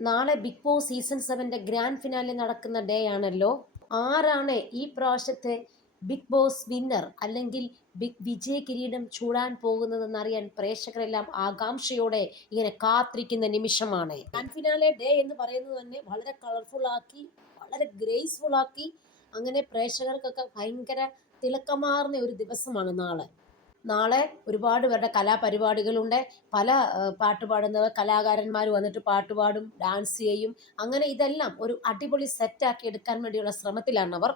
നാളെ big boss season സെവന്റെ grand finale നടക്കുന്ന ഡേ ആണല്ലോ. ആരാണ് ഈ പ്രാവശ്യത്തെ ബിഗ് ബോസ് വിന്നർ അല്ലെങ്കിൽ ബിഗ് വിജയ കിരീടം ചൂടാൻ പോകുന്നതെന്നറിയാൻ പ്രേക്ഷകരെല്ലാം ആകാംക്ഷയോടെ ഇങ്ങനെ കാത്തിരിക്കുന്ന നിമിഷമാണ്. ഗ്രാൻഡ് ഫിനാലെ ഡേ എന്ന് പറയുന്നത് തന്നെ വളരെ കളർഫുൾ ആക്കി വളരെ ഗ്രേസ്ഫുൾ ആക്കി അങ്ങനെ പ്രേക്ഷകർക്കൊക്കെ ഭയങ്കര തിളക്കമാർന്ന ഒരു ദിവസമാണ് നാളെ. നാളെ ഒരുപാട് പേരുടെ കലാപരിപാടികളുണ്ട്. പല ഏഹ്, പാട്ട് പാടുന്നവർ കലാകാരന്മാർ വന്നിട്ട് പാട്ട് പാടും ഡാൻസ് ചെയ്യും. അങ്ങനെ ഇതെല്ലാം ഒരു അടിപൊളി സെറ്റാക്കി എടുക്കാൻ വേണ്ടിയുള്ള ശ്രമത്തിലാണ് അവർ.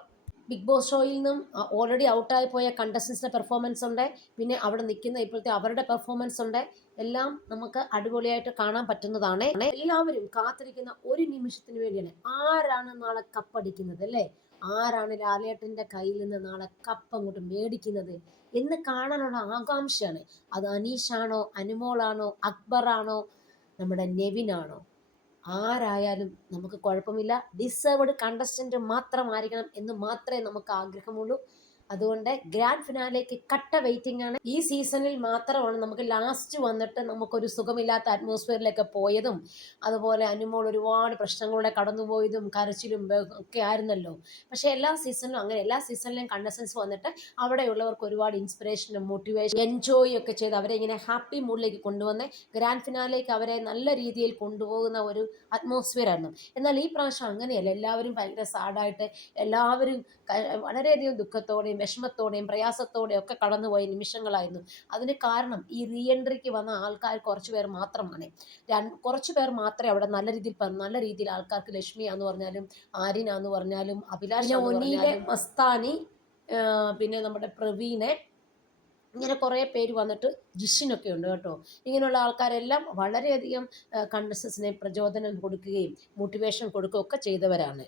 ബിഗ് ബോസ് ഷോയിൽ നിന്നും ഓൾറെഡി ഔട്ടായി പോയ കണ്ടസ്റ്റൻസിന്റെ പെർഫോമൻസ് ഉണ്ട്. പിന്നെ അവിടെ നിൽക്കുന്ന ഇപ്പോഴത്തെ അവരുടെ പെർഫോമൻസ് ഉണ്ട്. എല്ലാം നമുക്ക് അടിപൊളിയായിട്ട് കാണാൻ പറ്റുന്നതാണ്. എല്ലാവരും കാത്തിരിക്കുന്ന ഒരു നിമിഷത്തിന് വേണ്ടിയാണ് ആരാണ് നാളെ കപ്പടിക്കുന്നത് അല്ലേ? ആരാണ് ലാലേട്ടന്റെ കയ്യിൽ നിന്ന് നാളെ കപ്പ് അങ്ങോട്ട് മേടിക്കുന്നത് എന്ന് കാണാനുള്ള ആകാംക്ഷയാണ്. അത് അനീഷാണോ അനുമോളാണോ അക്ബറാണോ നമ്മുടെ നെവിനാണോ? ആരായാലും നമുക്ക് കുഴപ്പമില്ല. ഡിസേർവ്ഡ് കണ്ടസ്റ്റന്റ് മാത്രമായിരിക്കണം എന്ന് മാത്രമേ നമുക്ക് ആഗ്രഹമുള്ളൂ. അതുകൊണ്ട് ഗ്രാൻഡ് ഫിനാലേക്ക് കട്ട വെയിറ്റിംഗ് ആണ്. ഈ സീസണിൽ മാത്രമാണ് നമുക്ക് ലാസ്റ്റ് വന്നിട്ട് നമുക്കൊരു സുഖമില്ലാത്ത അറ്റ്മോസ്ഫിയറിലൊക്കെ പോയതും അതുപോലെ അനുമോൾ ഒരുപാട് പ്രശ്നങ്ങളുടെ കടന്നുപോയതും കരച്ചിലും ഒക്കെ ആയിരുന്നല്ലോ. പക്ഷേ എല്ലാ സീസണിലും അങ്ങനെ എല്ലാ സീസണിലും കണ്ടസ്റ്റൻസ് വന്നിട്ട് അവിടെയുള്ളവർക്ക് ഒരുപാട് ഇൻസ്പിറേഷനും മോട്ടിവേഷൻ എൻജോയ് ഒക്കെ ചെയ്ത് അവരെ ഇങ്ങനെ ഹാപ്പി മൂഡിലേക്ക് കൊണ്ടുവന്ന് ഗ്രാൻഡ് ഫിനാലേക്ക് അവരെ നല്ല രീതിയിൽ കൊണ്ടുപോകുന്ന ഒരു അറ്റ്മോസ്ഫിയർ ആയിരുന്നു. എന്നാൽ ഈ പ്രാവശ്യം അങ്ങനെയല്ല. എല്ലാവരും ഭയങ്കര സാഡായിട്ട് എല്ലാവരും വളരെയധികം വളരെയധികം ദുഃഖത്തോടെയും വിഷമത്തോടെയും പ്രയാസത്തോടെയും ഒക്കെ കടന്നുപോയ നിമിഷങ്ങളായിരുന്നു. അതിന് കാരണം ഈ റീഎൻട്രിക്ക് വന്ന ആൾക്കാർ കുറച്ച് പേർ മാത്രമാണ്. കുറച്ച് പേർ മാത്രമേ അവിടെ നല്ല രീതിയിൽ നല്ല രീതിയിൽ ആൾക്കാർക്ക് ലക്ഷ്മി എന്ന് പറഞ്ഞാലും ആര്യനാന്ന് പറഞ്ഞാലും അഭിലാഷ് മസ്താനി പിന്നെ നമ്മുടെ പ്രവീനെ ഇങ്ങനെ കുറേ പേര് വന്നിട്ട് ജിഷിനൊക്കെ ഉണ്ട് കേട്ടോ. ഇങ്ങനെയുള്ള ആൾക്കാരെല്ലാം വളരെയധികം കണ്ടസ്റ്റൻസിനെ പ്രചോദനം കൊടുക്കുകയും മോട്ടിവേഷൻ കൊടുക്കുകയും ഒക്കെ ചെയ്തവരാണ്.